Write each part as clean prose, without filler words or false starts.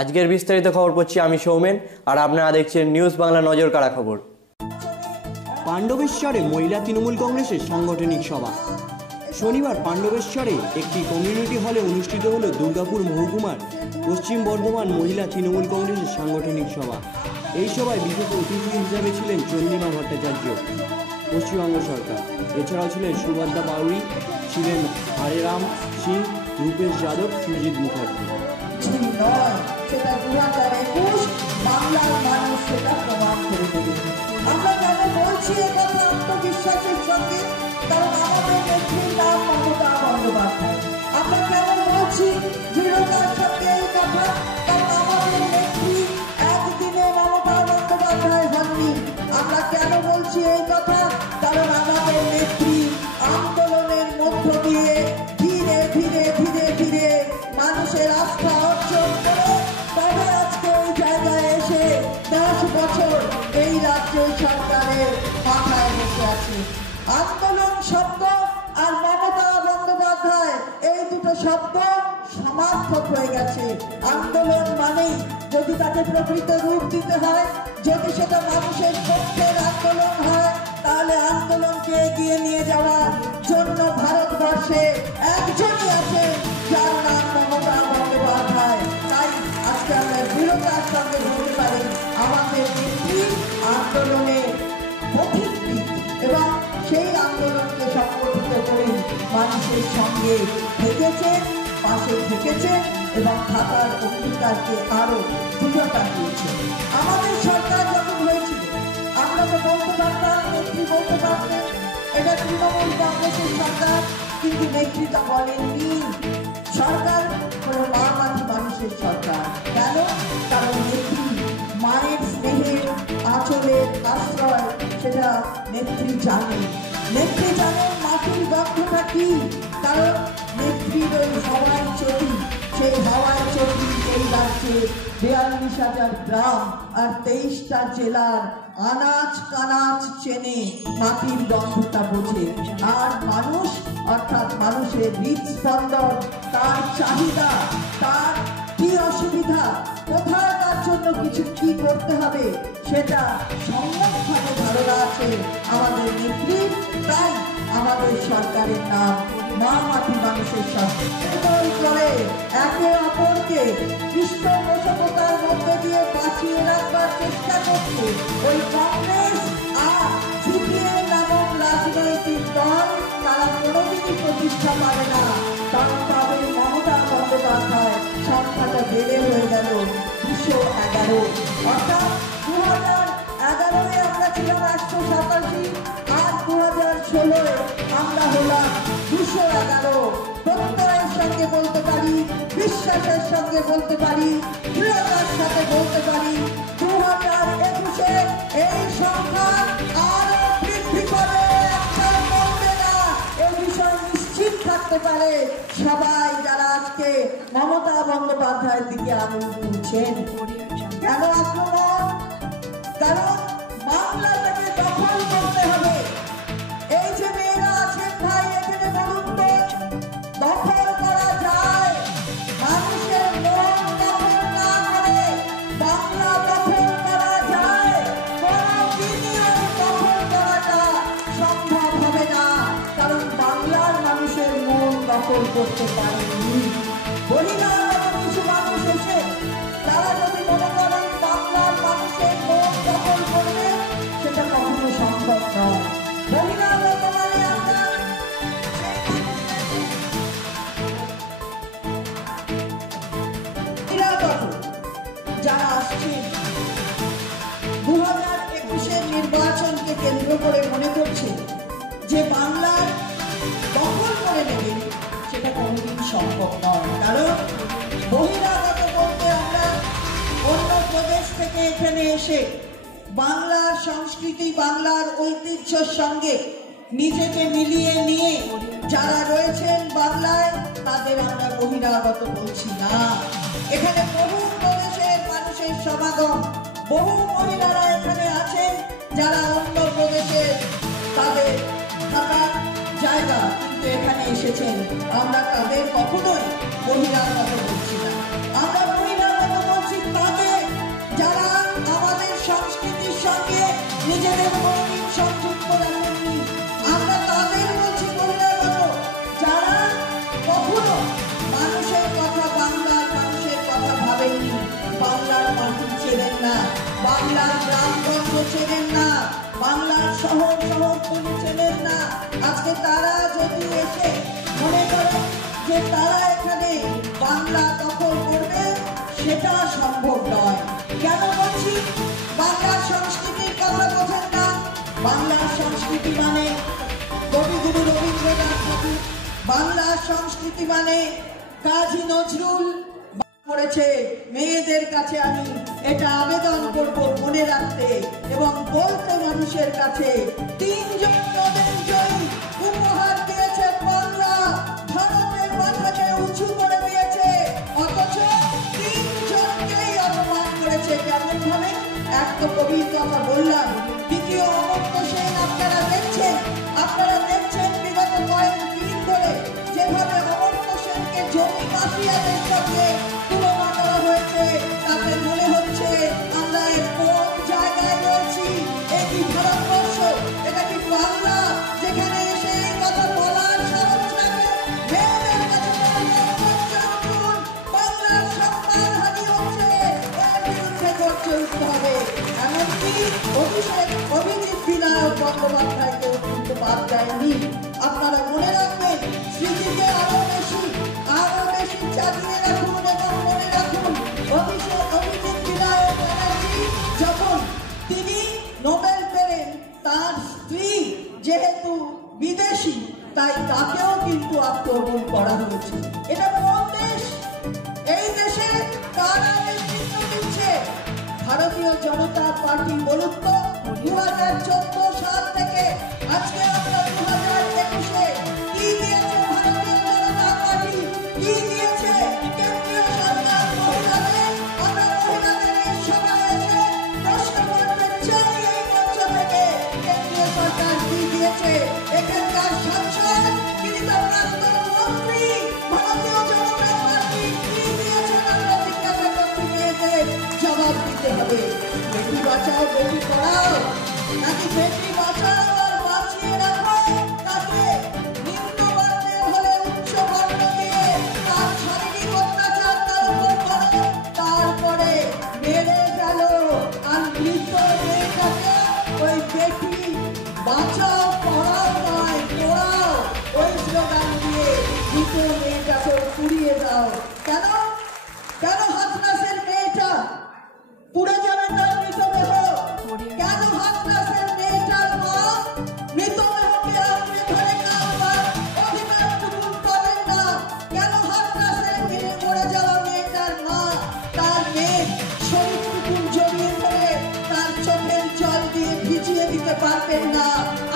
আজকের বিস্তারিত খবর পড়ছি আমি সৌমেন, আর আপনারা দেখছেন নিউজ বাংলা নজর কাড়া খবর। পাণ্ডবেশ্বরে মহিলা তৃণমূল কংগ্রেসের সাংগঠনিক সভা। শনিবার পাণ্ডবেশ্বরে একটি কমিউনিটি হলে অনুষ্ঠিত হল দুর্গাপুর মহকুমার পশ্চিম বর্ধমান মহিলা তৃণমূল কংগ্রেসের সাংগঠনিক সভা। এই সভায় বিশেষ অতিথি হিসাবে ছিলেন চন্দ্রিমা ভট্টাচার্য, পশ্চিমবঙ্গ সরকার। এছাড়াও ছিলেন সুভদ্রা বাউরি, ছিলেন হরেরাম সিং, রূপেশ যাদব, সুজিত মুখার্জি। সেটা 2021 বাংলার মানুষ সেটা প্রমাণ করে দেবে। আমরা কেন বলছি একথা আত্মবিশ্বাসের সঙ্গে? কারণ আমাদের নেত্রীর নাম মমতা বন্দ্যোপাধ্যায়। আমরা কেন বলছি দৃঢ়তার সঙ্গে এই কথা? কারণ আমাদের নেত্রী একদিনে মমতা বন্দ্যোপাধ্যায় হননি। আমরা কেন বলছি এই কথা? কারণ আমাদের নেত্রী আন্দোলনের মধ্য দিয়ে ধীরে ধীরে ধীরে ধীরে মানুষের আস্থা অর্জন করে তবে আজকে এই জায়গায় এসে 10 বছর এই রাজ্যের সরকারের মাথায় বসে আছে। আন্দোলন শব্দ আর মমতা বন্দ্যোপাধ্যায় এই দুটো শব্দ সমার্থক হয়ে গেছে। আন্দোলন মানেই যদি তাকে প্রকৃত রূপ দিতে হয়, যদি সেটা মানুষের পক্ষের আন্দোলন হয়, তাহলে আন্দোলনকে এগিয়ে নিয়ে যাওয়ার জন্য ভারতবর্ষে একজনই আছে, যার নাম মমতা বন্দ্যোপাধ্যায়। তাই আজকে আমরা দৃঢ়তার সঙ্গে বলতে পারি আমাদের নেত্রী আন্দোলনের পথিকৃৎ এবং সেই আন্দোলনকে সংগঠিত করে মানুষের সঙ্গে থেকেছেন, পাশে থেকেছেন এবং থাকার অঙ্গীকারকে আরো দৃঢ়তা দিয়েছে। আমাদের সরকার যখন হয়েছিল আমরা তো বলতে পারতাম, নেত্রী বলতে পারতেন এটা তৃণমূল কংগ্রেসের সরকার, কিন্তু নেত্রী তা বলেননি। সরকার হলো মা-মাটি মানুষের সরকার। কেন? কারণ নেত্রী মায়ের স্নেহের আঁচলের আশ্রয় সেটা নেত্রী জানে। নেত্রী জানেন মাটির গন্ধটা কি। কারণ নেত্রীর ওই হাওয়ার চটি, সেই হাওয়ার চটি এই রাজ্যে 42,000 গ্রাম আর 23টা জেলার আনাচ কানাচ চেনে, মাটির গন্ধটা বোঝে। আর মানুষ অর্থাৎ মানুষের হৃদস্পন্দন, তার চাহিদা, তার কি অসুবিধা, কোথায় তার জন্য কিছু কি করতে হবে সেটা সম্যকভাবে ধারণা আছে আমাদের নেত্রী। তাই আমাদের সরকারের নাম মা-মাটি মানুষের সরকার। করে একে অপরকে পৃষ্ঠপোষকতার মধ্যে দিয়ে বাঁচিয়ে রাখবার চেষ্টা করছে ওই কংগ্রেস আর সিপিএম নামক রাজনৈতিক দল। তারা কোনোদিনই প্রতিষ্ঠা পাবে না। কারণ তবে মমতা বন্দ্যোপাধ্যায় সংখ্যাটা বেড়ে হয়ে গেল 211। অর্থাৎ 2011-এ আমরা ছিলাম 887 আর 2016-এ আমরা হলাম 211। প্রত্যয়ের সঙ্গে বলতে পারি, বিশ্বাসের সঙ্গে বলতে পারি, দৃঢ়তার সাথে বলতে পারি 2021-এ এই সংখ্যা আরো বৃদ্ধি করে, একটা কমবে না। এই বিষয়ে নিশ্চিত থাকতে পারে সবাই যারা আজকে মমতা বন্দ্যোপাধ্যায়ের দিকে আঙুল তুলছেন। কেন আক্রমণ? কারণ বাংলাটাকে দখল করতে হবে। এই যে মেয়েরা আছেন ভাই, এখানে বলুন তো, দখল করা যায়? মানুষের মন দখল না করে বাংলা দখল করা যায়? কোনদিনই দখল করাটা সম্ভব হবে না। কারণ বাংলার মানুষের মন দখল করতে পারেনি। বহিরাগত কিছু মানুষ এসে তারা যদি মনে করেন বাংলার মানুষের মন দখল করবে, সেটা কখনো সম্ভব নয়। বহিরাগত মানে আমরা যারা আসছেন 2021-এর নির্বাচনকে কেন্দ্র করে মনে করছে যে বাংলার দখল করে নেবে, সেটা কোনোদিন সম্ভব নয়। কারণ বহিরাগত বলতে আমরা অন্য প্রদেশ থেকে এখানে এসে বাংলার সংস্কৃতি, বাংলার ঐতিহ্যের সঙ্গে নিজেকে মিলিয়ে নিয়ে যারা রয়েছেন বাংলায়, তাদের আমরা বহিরাগত বলছি না। এখানে বহু প্রদেশের মানুষের সমাগম, বহু মহিলারা এখানে আছেন যারা অন্য প্রদেশের, তাদের থাকার জায়গা কিন্তু এখানে এসেছেন। আমরা তাদের কখনোই বহিরাগত বলছি না। আমরা বহিরাগত বলছি নিজেদের মৌলিক সংযুক্ত রাখেননি। আমরা তাদের বলছি বহিরাগত, যারা কখনো মানুষের কথা, বাংলার মানুষের কথা ভাবেননি, বাংলার মাটি চেনেন না, বাংলার গ্রামগঞ্জ চেনেন না, বাংলার শহর শহরতলি চেনেন না। আজকে তারা যদি এসে মনে করেন যে তারা এখানে বাংলা দখল করবে, সেটা সম্ভব নয়। কেন বলছি? বাংলার সংস্কৃতির কথা বোঝেন না। বাংলার সংস্কৃতি মানে কবিগুরু রবীন্দ্রনাথ ঠাকুর, বাংলার সংস্কৃতি মানে কাজী নজরুল করেছে। মেয়েদের কাছে আমি এটা আবেদন করব মনে রাখতে এবং বলতে মানুষের কাছে, 3 জন নোবেল জয়ী উপহার দিয়েছে বাংলা, ভারতের মাথাকে উঁচু করে দিয়েছে, অথচ 3 জনকেই অপমান করেছে। কেমন ভাবে? এক তো কবির কথা বললাম, দ্বিতীয় অমর্ত্য সেন। আপনারা দেখছেন বিগত কয়েকদিন ধরে যেভাবে অমর্ত্য সেনকে জমি মাফিয়াদের সঙ্গে তুলনা করা হয়েছে, তাতে মনে হচ্ছে আমরা এর কোন জায়গায় রয়েছি। এ কি ভারতবর্ষ? এটা কি বাংলা, যেখানে এসে এই কথা বলার সাহস থাকে? মেয়েদের কাছে বাংলার সম্মানহানি হচ্ছে, এর বিরুদ্ধে গর্জে উঠতে হবে। এমনকি অভিজিৎ বিনায়ক বন্দ্যোপাধ্যায়কেও কিন্তু বাদ দেয়নি। আপনারা মনে রাখবেন, স্মৃতিকে আরো বেশি চালিয়ে রাখুন এবং মনে রাখুন, অভিজিৎ বিনায়ক ব্যানার্জি যখন তিনি নোবেল পেলেন, তার স্ত্রী যেহেতু বিদেশি, তাই তাকেও কিন্তু আক্রমণ করা হয়েছে। এটা কোন দেশ? এই দেশে কারা নেতৃত্ব দিচ্ছে? ভারতীয় জনতা পার্টি। বলুন তো, 2014 সাল থেকে আজকে আমরা 2021-এ কি দিয়েছে ভারতীয় জনতা পার্টি? কি দিয়েছে কেন্দ্রীয় সরকার মহিলাদের? আমরা মহিলাদের এই সভায় এসে প্রশ্ন করতে চাই এই মঞ্চ থেকে, কেন্দ্রীয় সরকার কি দিয়েছে? এখানকার সাংসদ, তিনি তো প্রাক্তন মন্ত্রী, ভারতীয় জনতা পার্টি কি দিয়েছে? আমরা জিজ্ঞাসা করতে পেয়েছে, জবাব দিতে হবে। বেটি বাঁচাও বেটি পড়াও, নাকি বেটি বাঁচাও আর বাঁচিয়ে রাখো তাকে নিম্নবর্ণের হলে উচ্চ বর্ণ দিয়ে তার শারীরিক অত্যাচার তার উপর করো, তারপরে মেরে গেল আর মৃত মেয়েটাকে ওই বেটি বাঁচাও পড়াও নয় পড়াও ওই স্লোগান দিয়ে মৃত মেয়েটাকে পুড়িয়ে দাও। কেন? হাতরাসের মেয়েটা পুড়ে যাবে তার মৃতদেহ? কেন হাতরাসের মেয়েটার মা মৃতদেহকে আপনি ধরে কাঁদবার অধিকার টুকুন পাবেন না? কেন হাতরাসের মরে যাওয়া মেয়েটার মা তার মেয়ের শরীর টুকুন জড়িয়ে ধরে তার চোখের জল দিয়ে ভিজিয়ে দিতে পারবেন না?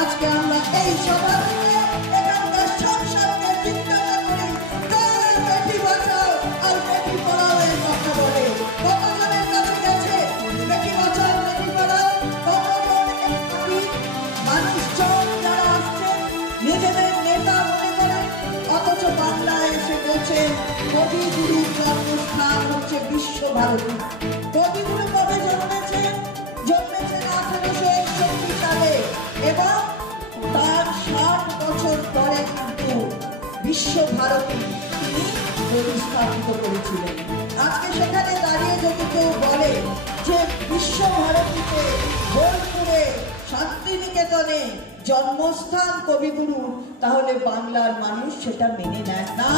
আজকে আমরা এই সভা থেকে এখানকার সংসদকে জিজ্ঞাসা করি, কার বেটি বাঁচাও আর বেটি পড়াও এর কথা বলে? কতজনের কাছে গেছে বেটি বাঁচাও বেটি পড়াও? কতজন মানুষজন যারা আসছেন নিজেদের নেতা মনে করেন, অথচ বাংলায় এসে বলছেন কবিগুরুর জন্মস্থান হচ্ছে বিশ্বভারতী। কবিগুরু কবে জন্মেছেন? 1861 সালে, এবং তার 60 বছর পরে কিন্তু বিশ্বভারতী তিনি প্রতিস্থাপিত করেছিলেন। আজকে সেখানে দাঁড়িয়ে যদি কেউ বলে যে বিশ্বভারতীতে বোলপুরে শান্তিনিকেতনে জন্মস্থান কবিগুরু, তাহলে বাংলার মানুষ সেটা মেনে নেয় না।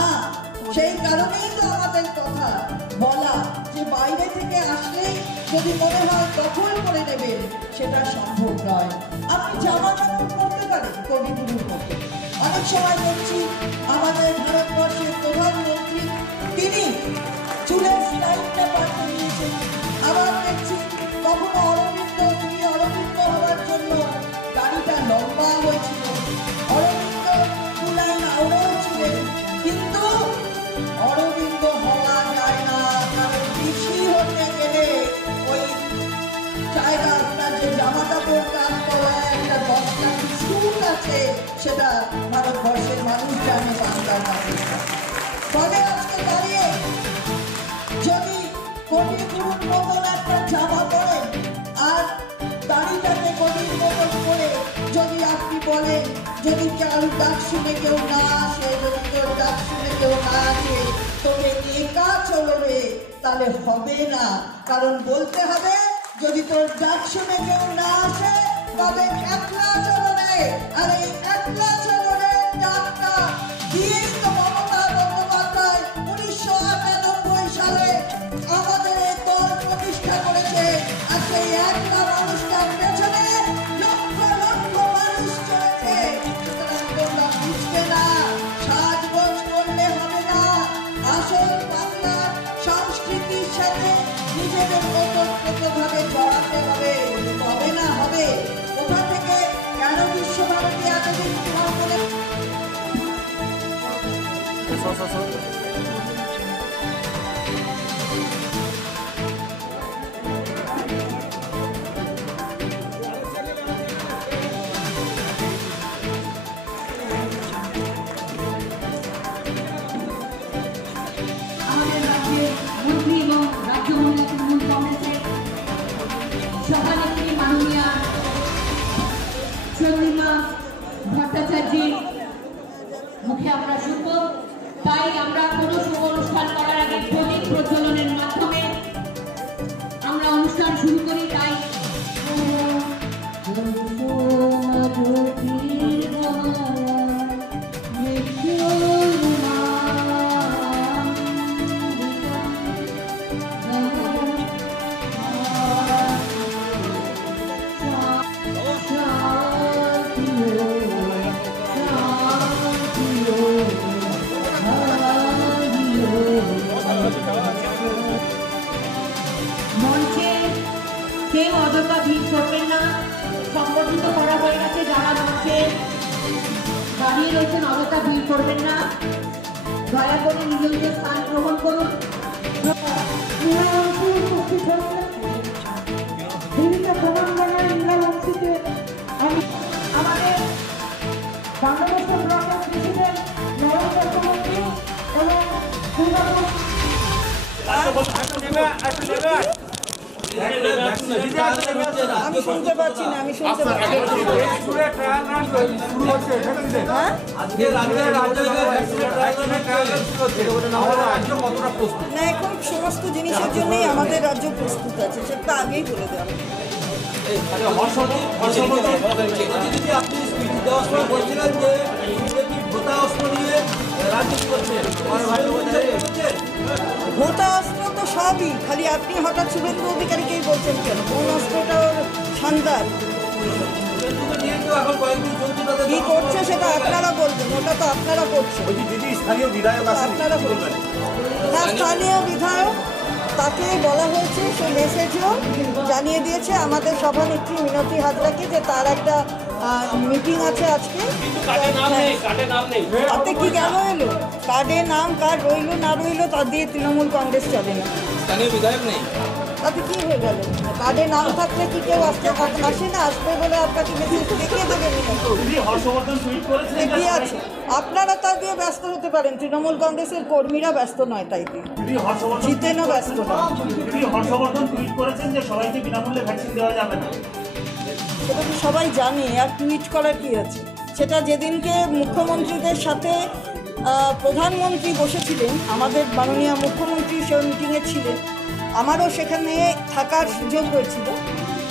সেই কারণেই তো আমাদের কথা বলা যে বাইরে থেকে আসলেই যদি মনে হয় দখল করে নেবেন, সেটা সম্ভব নয়। আপনি জামা কাপড় পরতে পারেন কবিগুরুর মতো। অনেক সময় দেখছি আমাদের ভারতবর্ষের প্রধানমন্ত্রী তিনি চুলের স্টাইলটা পাল্টে নিয়েছেন। আবার দেখছি কখনো অরবিন্দ হওয়ার জন্য দাড়িটা লম্বা হয়েছিল, অরবিন্দ কুলাইন আউড়াও ছিলেন, কিন্তু অরবিন্দ হওয়া যায় না, কারণ ঋষি হতে গেলে ওই জায়গা আপনার যে জামা কাপড় তার তলায় একটা 10টা স্কুল আছে, সেটা ভারতবর্ষের মানুষ জানে, বাংলার মানুষ। ফলে আজকে দাঁড়িয়ে যদি কবিগুরুর মতন একটা জামা পরেন আর দাড়িটাকে কবি বলেন যদি কারো ডাক শুনে কেউ না আসে, যদি তোর ডাক শুনে কেউ না আসে, তোকে একা চলবে, তাহলে হবে না। কারণ বলতে হবে যদি তোর ডাক শুনে কেউ না আসে তবে একলা চলবে। আর এই একলা চলনের ডাকটা দিয়েই তো মমতা বন্দ্যোপাধ্যায় 1998 সালে আমাদের এই দল প্রতিষ্ঠা করেছে। আর সেই একলা মানুষটার পেছনে লক্ষ লক্ষ মানুষ চলেছে। সুতরাং তোমরা বুঝবে না, সাজগোজ করলে হবে না। আসল বাংলার সংস্কৃতির সাথে নিজেদের ওতপ্রোতভাবে জড়াতে হবে, তবে না হবে। কোথা থেকে কেন বিশ্বভারতী এতদিন তোমার মনে আমাদের রাজ্যের মন্ত্রী এবং রাজ্যমন্ত্রী তৃণমূল কংগ্রেসের সভানেত্রী মাননীয়া চন্দ্রিমা ভট্টাচার্যের মুখে আমরা শুনব। তাই আমরা কোনো শুভ অনুষ্ঠান করার আগে প্রদীপ প্রজ্বলনের মাধ্যমে আমরা অনুষ্ঠান শুরু করি। তাই মঞ্চে কেউ অযথা ভিড় করবেন না, সংগঠিত করা হয়ে গেছে। যারা মঞ্চে দাঁড়িয়ে রয়েছেন অযথা ভিড় করবেন না, দয়া করে নিজ নিজ স্থান গ্রহণ করুন। বিভিন্ন প্রমাণগণের নীলাবংশীতে আমাদের বাংলাদেশের ব্লকের প্রেসিডেন্ট নরেন্দ্র চক্রবর্তী এবং আমি শুনতে পাচ্ছি না, আমি শুনতে পাচ্ছি না। এখন সমস্ত জিনিসের জন্যই আমাদের রাজ্য প্রস্তুত আছে, সেটা আগেই বলে দেওয়া। আপনি স্পিচ দেওয়ার সময় বলছিলেন যে বিজেপি ভোটা অস্ত্র নিয়ে রাজনীতি করছে, ভোটা অস্ত্র তো সবই, খালি আপনি হঠাৎ শুভেন্দু অধিকারীকেই বলছেন কেন? কোন অস্ত্রটা ওর শানদার কি করছে সেটা আপনারা বলবেন, ওটা তো আপনারা করছেন। আপনারা বলবেন না, স্থানীয় বিধায়ক তাকে বলা হয়েছে, সে মেসেজও জানিয়ে দিয়েছে আমাদের সভানেত্রী মিনতি হাজরাকে যে তার একটা মিটিং আছে আজকে। তাতে কি গেল এলো? কার্ডে নাম কার রইলো না রইলো তা দিয়ে তৃণমূল কংগ্রেস চলে না। স্থানীয় বিধায়ক নেই, তাতে কি হয়ে গেল? কার্ডে নাম থাকলে কি কেউ আসে না? আসবে বলে আপনাকে মেসেজ দেখিয়ে দেবেন। কি আছে? আপনারা তা দিয়ে ব্যস্ত হতে পারেন, তৃণমূল কংগ্রেসের কর্মীরা ব্যস্ত নয়, তাই দিয়ে জিতেনও ব্যস্ত নয়। হর্ষবর্ধন টুইট করেছেন যে সবাইকে বিনামূল্যে ভ্যাকসিন দেওয়া যাবে না। সেটা তো সবাই জানে, আর টুইট করার কি আছে? সেটা যেদিনকে মুখ্যমন্ত্রীদের সাথে প্রধানমন্ত্রী বসেছিলেন, আমাদের মাননীয় মুখ্যমন্ত্রী সে মিটিংয়ে ছিলেন, আমারও সেখানে থাকার সুযোগ হয়েছিল।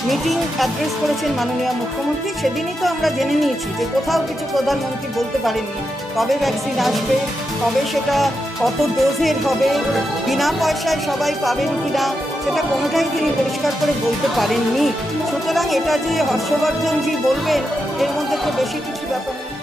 মিটিং অ্যাড্রেস করেছেন মাননীয় মুখ্যমন্ত্রী, সেদিনই তো আমরা জেনে নিয়েছি যে কোথাও কিছু প্রধানমন্ত্রী বলতে পারেননি কবে ভ্যাকসিন আসবে, কবে সেটা কত ডোজের হবে, বিনা পয়সায় সবাই পাবেন কি না, সেটা কোনোটাই তিনি পরিষ্কার করে বলতে পারেননি। সুতরাং এটা যে হর্ষবর্ধনজি বলবেন এর মধ্যে তো বেশি কিছু ব্যাপার নেই।